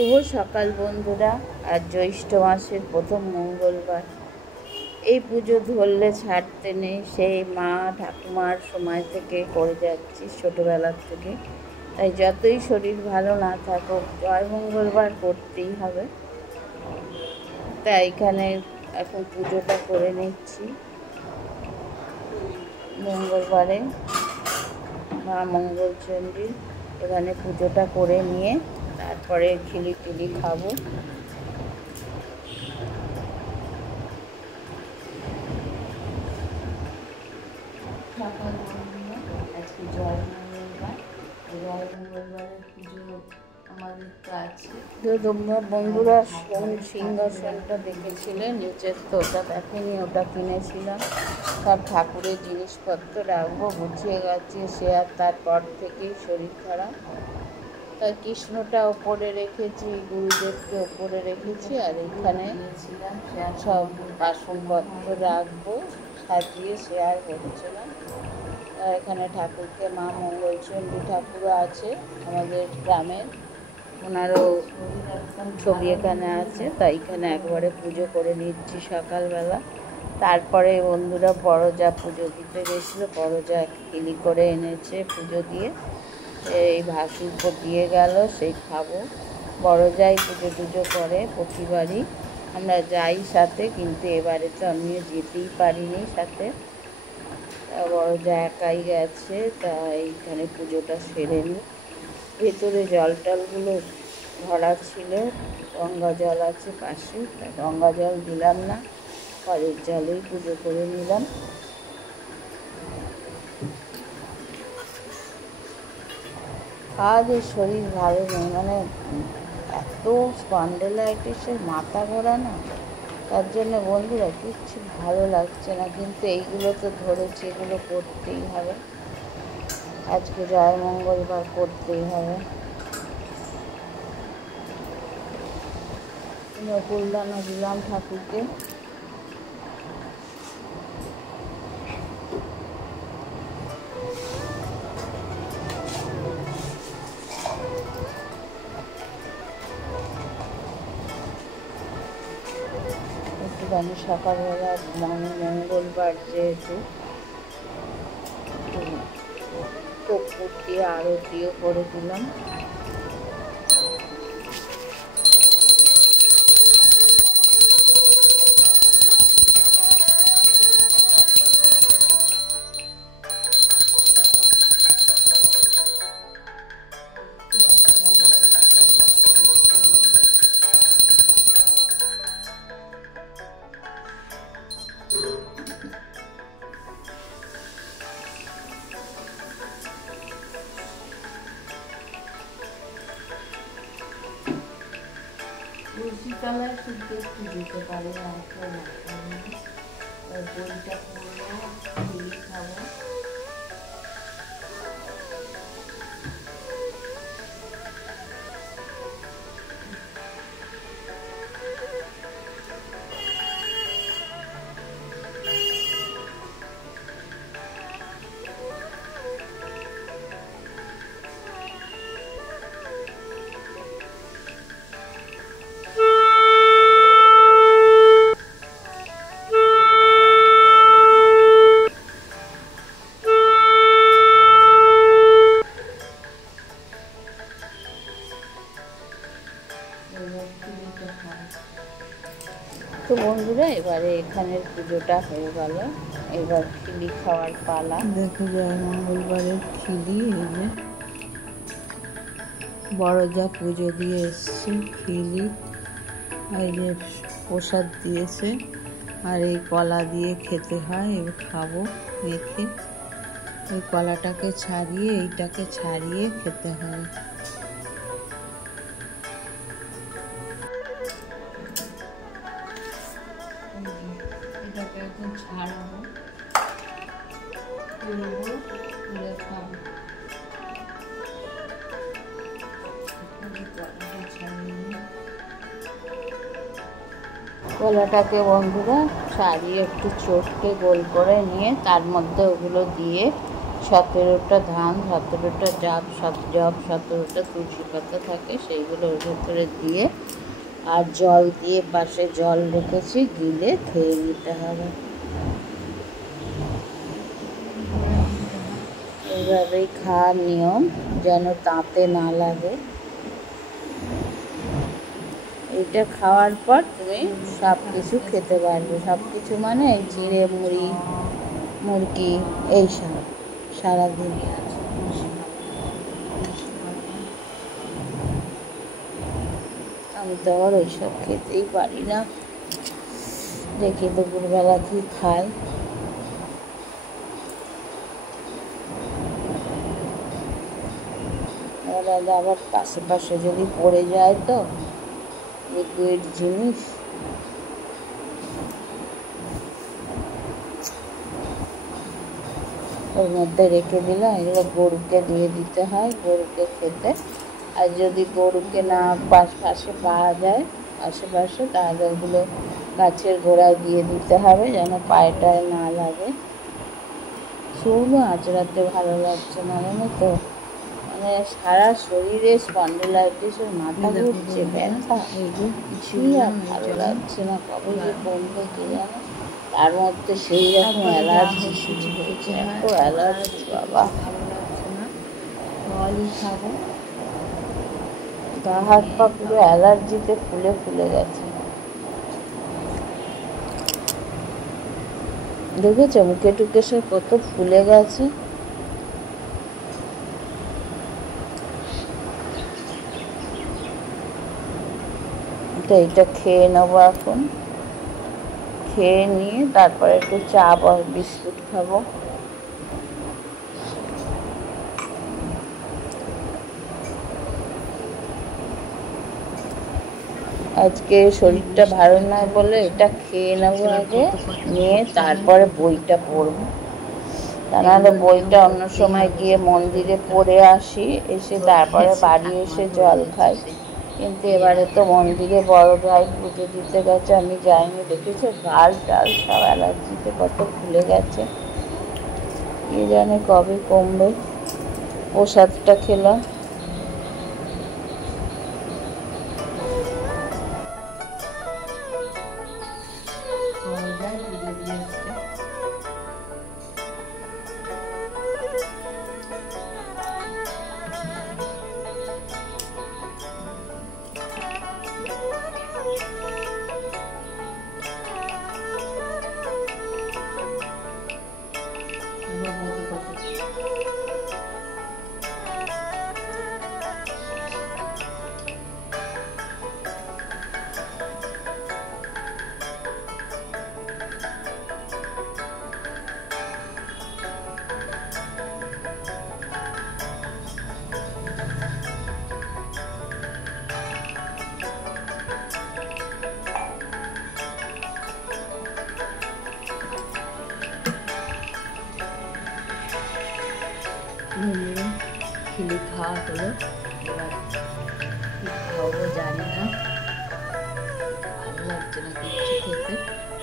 শুভ সকাল বন্ধুরা। আর জ্যৈষ্ঠ মাসের প্রথম মঙ্গলবার, এই পুজো ধরলে ছাড়তে নেই। সেই মা ঠাকুমার সময় থেকে করে যাচ্ছি, ছোটোবেলার থেকে। তাই যতই শরীর ভালো না থাকুক, জয় মঙ্গলবার করতেই হবে। তাই এখানে এখন পুজোটা করে নিচ্ছি। মঙ্গলবারে মা মঙ্গলচণ্ডীর এখানে পুজোটা করে নিয়ে তারপরে খিলি টিলি খাবো। আজকে জয় মঙ্গলবারের পুজো আমাদের তো আছে। তো তোমরা বন্ধুরা সিংহাসনটা দেখেছিলে, নিচের তো ওটা দেখেনি, ওটা কিনেছিলাম। সব ঠাকুরের জিনিসপত্র রাখবো, গুছিয়ে গেছে সে। আর তারপর থেকেই শরীর খারাপ, তাই কৃষ্ণটা ওপরে রেখেছি, গুরুদেবকে ওপরে রেখেছি। আর এখানে সব বাসনপত্র রাখবো সাজিয়ে, সে আর হচ্ছে না। আর এখানে ঠাকুরকে মা মঙ্গলচণ্ডী ঠাকুরও আছে আমাদের গ্রামের, ওনারও ছবি এখানে আছে। তাই এখানে একবারে পুজো করে নিচ্ছি সকালবেলা। তারপরে বন্ধুরা বড় যা পুজো দিতে গেছিলো, বড় যা খিলি করে এনেছে পুজো দিয়ে, এই ভাসুর দিয়ে গেল, সেই খাবো। বড় যাই পুজো টুজো করে প্রতিবারই, আমরা যাই সাথে, কিন্তু এবারে তো আমিও যেতেই পারিনি সাথে। বড় যা একাই গেছে, তাই এইখানে পুজোটা সেরে নিই। ভেতরে জল টলগুলো ভরা ছিল, গঙ্গা জল আছে পাশে, তা গঙ্গা জল দিলাম না, কলের জলেই পুজো করে নিলাম। আজ শরীর ভালো নেই, মানে এত স্পন্ডেলাইটিসের মাথা ঘোরা না, তার জন্য বন্ধুরা কিচ্ছু ভালো লাগছে না। কিন্তু এইগুলো তো ধরেছে, এগুলো করতেই হবে। আজকে জয় মঙ্গলবার করতেই হবে। ফুলদানা দিলাম ঠাকুরকে। একটুখানি সকালবেলা মঙ্গলবার যেহেতু কর্পূর দিয়ে আরতিও করে দিলাম। তুলসী তলায় শুধু একটু দিতে পারে, বইটা পড়বো, খিলি খাবো। তো বন্ধুরা এবারে এখানের পুজোটা হয়ে গেল, এবার খিলি খাওয়ার পালা। দেখো জয় মঙ্গলবারের খিলি, এই যে বড় যা পুজো দিয়ে এসছি, খিলি, এই যে প্রসাদ দিয়েছে, আর এই কলা দিয়ে খেতে হয়। এবার খাবো রেখে, এই কলাটাকে ছাড়িয়ে এইটাকে ছাড়িয়ে খেতে হয়। এটাকে এখন ছাড়াবো, তুলবো, তুলে খাবো। কলাটাকে বন্ধুরা ছাড়িয়ে একটু চটকে গোল করে নিয়ে তার মধ্যে ওগুলো দিয়ে 17টা ধান, 17টা জব, 17টা তুলসী পাতা থাকে, সেইগুলো ওর ভেতরে দিয়ে আর জল দিয়ে পাশে জল রেখেছি, গিলে খেয়ে নিতে হবে। এইভাবেই খাওয়ার নিয়ম, যেন তাতে না লাগে। এটা খাওয়ার পর তুমি সব কিছু খেতে পারবে। সব কিছু মানে এই চিড়ে মুড়ি, মুরগি, এইসব সারাদিন। আমি তো আর ওইসব খেতেই পারি না। দেখি দুপুরবেলা কি খাই। আবার পাশে যদি পড়ে যায় তো লিকুইড জিনিস, ওর মধ্যে রেখে দিলাম। এগুলো গরুকে দিয়ে দিতে হয়, গরুকে খেতে। আর যদি গরুকে না পাশে পাওয়া যায় আশেপাশে, তাহলে ওগুলো গাছের গোড়ায় দিয়ে দিতে হবে, যেন পায়েটায় না লাগে। চুলও আঁচড়াতে ভালো লাগছে না, জানো তো। মানে সারা শরীরে স্পন্ডিলাইটিসের মাথা ঘুরছে, ব্যথা, কিছুই আর ভালো লাগছে না। কবে যে কমবে কে জানে। তার মধ্যে সেই রকম অ্যালার্জি শুরু হয়েছে, এত অ্যালার্জি বাবা। ফলই খাবো, গা হাত পা পুরো অ্যালার্জিতে ফুলে ফুলে গেছে। দেখেছো মুখে টুকে সে কত ফুলে গেছে। তো এইটা খেয়ে নেবো এখন, খেয়ে নিয়ে তারপরে একটু চা বা বিস্কুট খাবো। আজকে শরীরটা ভালো নয় বলে এটা খেয়ে নেবো আগে, নিয়ে তারপরে বইটা পড়বো। তা নাহলে বইটা অন্য সময় গিয়ে মন্দিরে পড়ে আসি, এসে তারপরে বাড়ি এসে জল খাই। কিন্তু এবারে তো মন্দিরে বড় ভাই পুজো দিতে গেছে, আমি যাইনি। দেখেছো গাল টাল সব অ্যালার্জিতে কত ফুলে গেছে। কে জানে কবে কমবে। প্রসাদটা খেলাম। খিলি খাওয়া হলো, এবার কী খাওয়াবো জানি না, ভালো লাগছে না কিছু খেতে।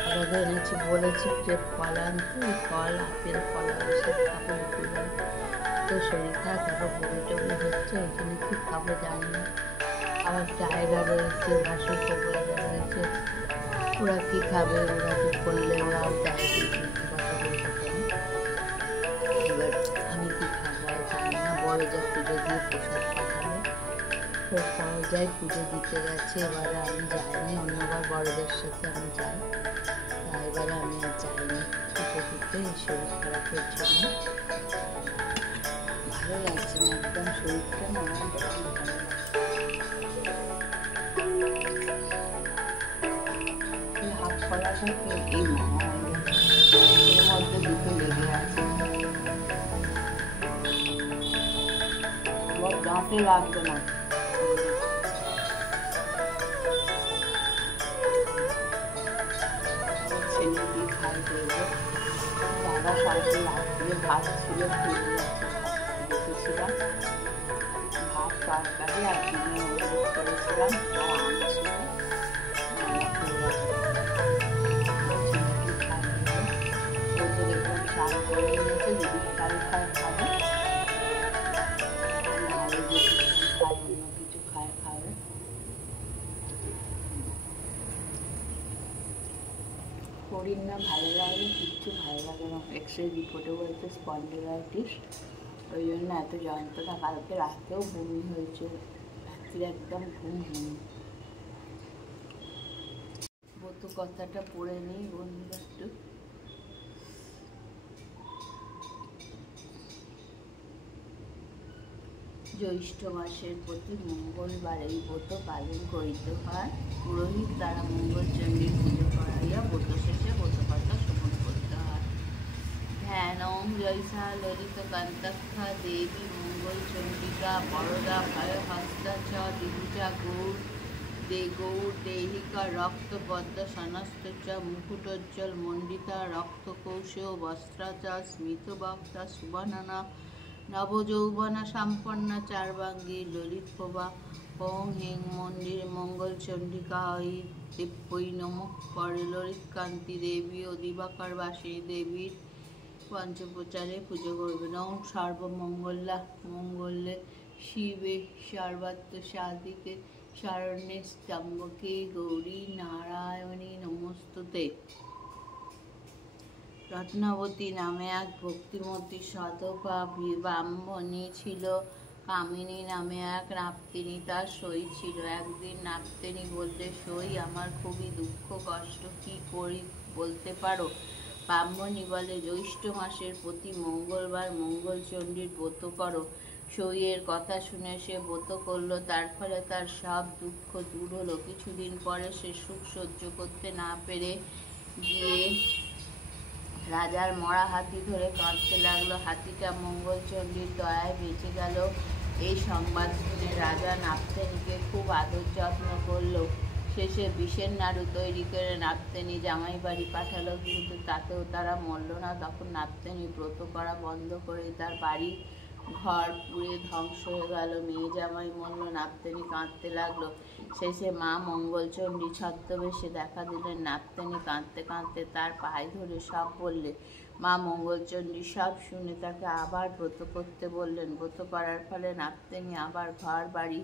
আবার এনেছি, বলেছি যে ফল আনতে, ফল আপেল কলা এসব খাবো দুপুরবেলা। তো শরীর খারাপ, তারপর বমি টমি হচ্ছে, ওইখানে কী খাবো জানি না। আবার চায়েরা রয়েছে, ভাসুর কবুরা রয়েছে, ওরা কী খাবে, ওরা কী করলে ওরাও দেয় কথা বলতে পারে। এবার আমি কী খাবো জানি না। বড় যা পুজো দিয়ে প্রসাদ পাঠাবে, তো বড় যাই পুজো দিতে গেছে, এবারে আমি যাইনি। অন্যবার বড়দের সাথে আমি যাই, এবারে আমি আর যাইনি পুজো দিতে, শরীর খারাপের জন্য। ভালো লাগছে না একদম, শরীরটা না আমার ভালো লাগছে। হাত কলাটা কেটেই মনে হয়, এর মধ্যে দুটো লেগে আছে। দাঁতে লাগবে না। ছেলে কি খাই করবো, দাদা সারাদিন রাত্রে ভাত ছিল, খেয়ে দেখেছিলাম ভাত তরকারি আর ডিমে হলুদ করেছিলাম, আর আম ছিল। ছেলে কি খাই করবো, স্নান করে নিয়েছে, যদি ফল খায় খাবে, নাহলে যদি খায় অন্য কিছু খায় খাবে। শরীর না ভালো লাগলে কিচ্ছু ভালো লাগে না। এক্স-রে রিপোর্টে বলছে স্পন্ডিলাইটিস, ওই জন্য এত যন্ত্রণা। কালকে রাতেও বমি হয়েছে, রাত্রে একদম ঘুম হয়নি। ব্রত কথাটা পড়ে নিই বন্ধুরা একটু। জ্যৈষ্ঠ মাসের প্রতি মঙ্গলবার এই ব্রত পালন করিতে হয়। পুরোহিত দ্বারা মঙ্গলচণ্ডীর পুজো করাইয়া ব্রত শেষে ব্রতকথা শ্রবণ করতে হয়। ধ্যানং জয়সা ললিত কান্তাক্ষা দেবী মঙ্গলচণ্ডিকা বরদা ভয়হস্তা চ দিবিজা গৌর গৌর দেহিকা রক্তবদ্ধ সনস্ত চ মুকুটোজ্জ্বল মণ্ডিতা রক্তকৌশেয় বস্ত্রা চ স্মিতবক্তা সুবর্ণনা নবযৌবনা সম্পন্না চার্বাঙ্গী ললিতপ্রভা ওং হিং মন্দির মঙ্গলচণ্ডিকা দেব্যৈ নমঃ। পরে ললিতকান্তি দেবী ও দিবাকর বাসিনী দেবীর পঞ্চপ্রচারে পুজো করবেন। ওং সর্বমঙ্গলা মঙ্গলে শিবে সর্বাত্ম সাধিকে শরণ্যে ত্র্যম্বকে গৌরী নারায়ণী নমস্তুতে। রত্নাবতী নামে এক ভক্তিমতী সাধকা ব্রাহ্মণী ছিল। কামিনী নামে এক নাপ্তিনী তার সই ছিল। একদিন নাপ্তিনী বললে, সই, আমার খুবই দুঃখ কষ্ট, কি করি বলতে পারো? ব্রাহ্মণী বলে, জ্যৈষ্ঠ মাসের প্রতি মঙ্গলবার মঙ্গলচণ্ডীর ব্রত করো। সইয়ের কথা শুনে সে ব্রত করল। তার ফলে তার সব দুঃখ দূর হলো। কিছুদিন পরে সে সুখ সহ্য করতে না পেরে গিয়ে রাজার মরা হাতি ধরে কাঁদতে লাগলো। হাতিটা মঙ্গলচণ্ডীর দয়ায় বেঁচে গেল। এই সংবাদ শুনে রাজা নাপ্তেনীকে খুব আদর যত্ন করলো। শেষে বিষের নাড়ু তৈরি করে নাপ্তেনী জামাই বাড়ি পাঠালো, কিন্তু তাতেও তারা মরল না। তখন নাপ্তেনী ব্রত করা বন্ধ করে তার বাড়ি ঘর পুড়ে ধ্বংস হয়ে গেল। মেয়ে জামাই মরল, নাপ্তেনী কাঁদতে লাগলো। শেষে মা মঙ্গলচণ্ডী ছদ্মবেশে দেখা দিলেন। নাপ্তেনী কাঁদতে কাঁদতে তার পায়ে ধরে সব বললে। মা মঙ্গলচণ্ডী সব শুনে তাকে আবার ব্রত করতে বললেন। ব্রত করার ফলে নাপ্তেনী আবার ঘর বাড়ি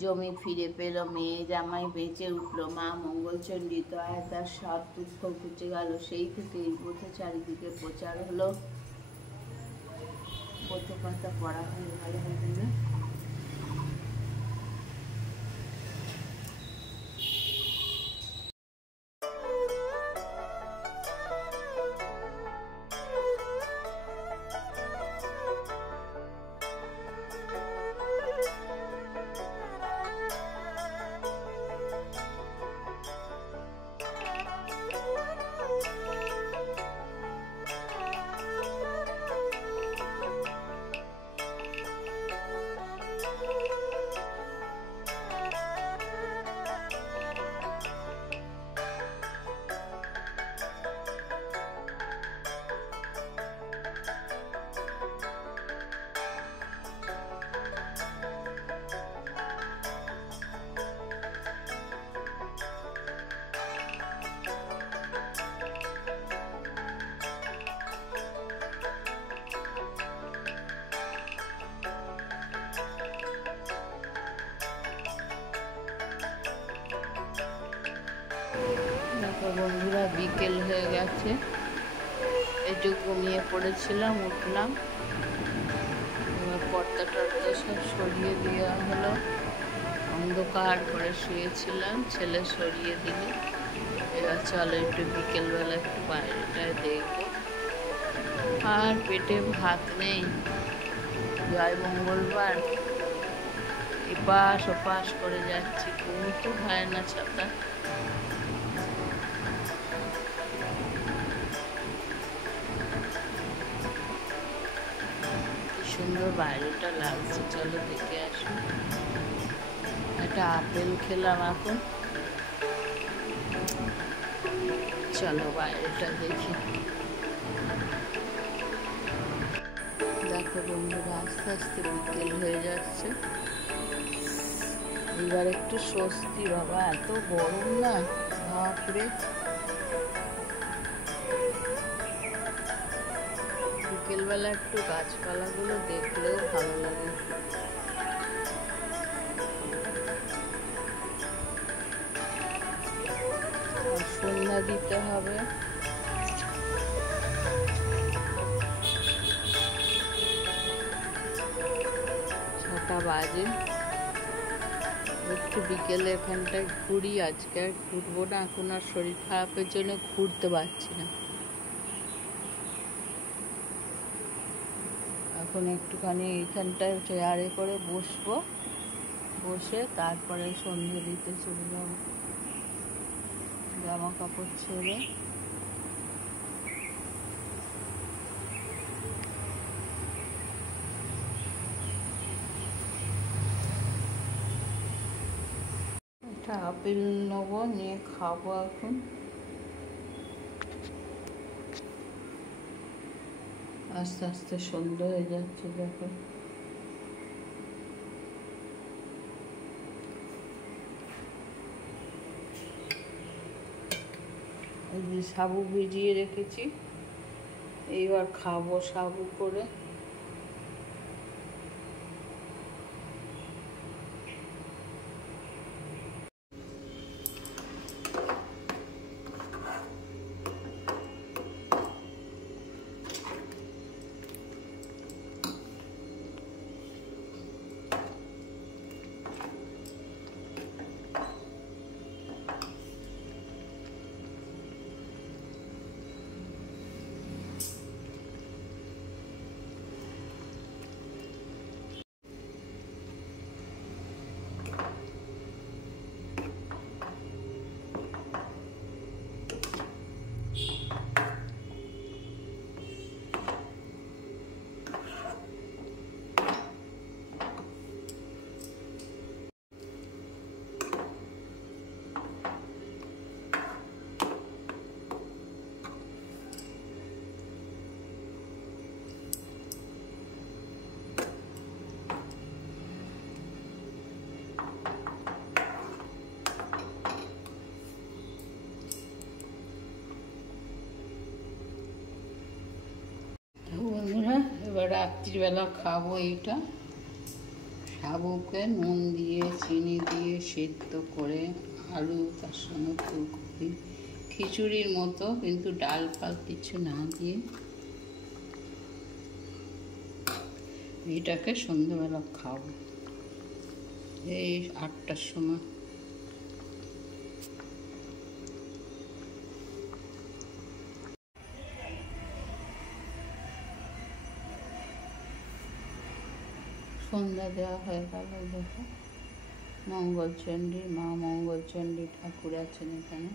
জমি ফিরে পেল। মেয়ে জামাই বেঁচে উঠল। মা মঙ্গলচণ্ডী দয়ায় তার সব দুঃখ ঘুচে গেল। সেই থেকে এই ব্রত চারিদিকে প্রচার হলো। ব্রত কথা পড়া হয়ে ভালো হবে না? দেখো বন্ধুরা, বিকেল হয়ে গেছে, একটু ঘুমিয়ে পড়েছিলাম, উঠলাম। এবার পর্দা টর্দা সব সরিয়ে দেওয়া হলো। অন্ধকার করে শুয়েছিলাম, ছেলে সরিয়ে দিল। এবার চলো একটু বিকেলবেলা একটু বাইরেটায় দেখবো। আর পেটে ভাত নেই। জয় মঙ্গলবার, এপাশ ওপাশ করে যাচ্ছি, ঘুম তো হয় না ছাতা। সুন্দর বাইরেটা লাগছে, চলো দেখে আসি। একটা আপেল খেলাম এখন, চলো বাইরেটা দেখি। দেখো বন্ধুরা, আস্তে আস্তে বিকেল হয়ে যাচ্ছে। এবার একটু স্বস্তি, বাবা এত গরম না, বাপরে। বিকেলবেলা একটু গাছপালাগুলো দেখলেও ভালো লাগে। আর সন্ধ্যা দিতে হবে। 6টা বাজে। একটু বিকেলে এখানটায় ঘুরি। আজকে আর ঘুরবো না, এখন আর শরীর খারাপের জন্য ঘুরতে পারছি না। এখন একটুখানি এইখানটায় চেয়ারে করে বসবো, বসে তারপরে সন্ধ্যে দিতে চলে যাবো। জামা কাপড় ছেড়ে একটা আপেল নেবো, নিয়ে খাবো। এখন আস্তে আস্তে সন্ধ্যা হয়ে যাচ্ছে। দেখো এই যে সাবু ভিজিয়ে রেখেছি, এইবার খাবো সাবু করে। বন্ধুরা, এবার রাত্রিবেলা খাবো এইটা। সাবুকে নুন দিয়ে চিনি দিয়ে সেদ্ধ করে, আলু তার সঙ্গে ফুলকপি, খিচুড়ির মতো, কিন্তু ডাল ফাল কিছু না দিয়ে এটাকে সন্ধ্যেবেলা খাবো এই 8টার সময়। সন্ধ্যা দেওয়া হয়ে গেল। দেখো মঙ্গলচণ্ডী, মা মঙ্গলচণ্ডী ঠাকুর আছেন এখানে।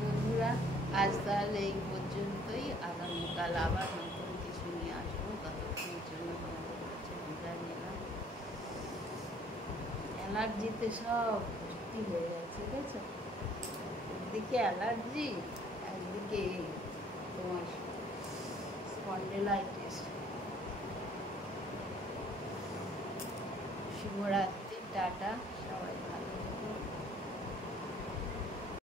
বন্ধুরা, আজ তাহলে এই পর্যন্তই। আগামীকাল আবার নতুন কিছু নিয়ে আসবো। ততক্ষণের জন্য তোমাদের কাছে বিদায় নিলাম। অ্যালার্জিতে সব ভর্তি হয়ে গেছে, বুঝেছো? একদিকে অ্যালার্জি, একদিকে তোমার স্পন্ডিলাইটিস। শুভরাত্রি, টাটা, সবাই ভালো।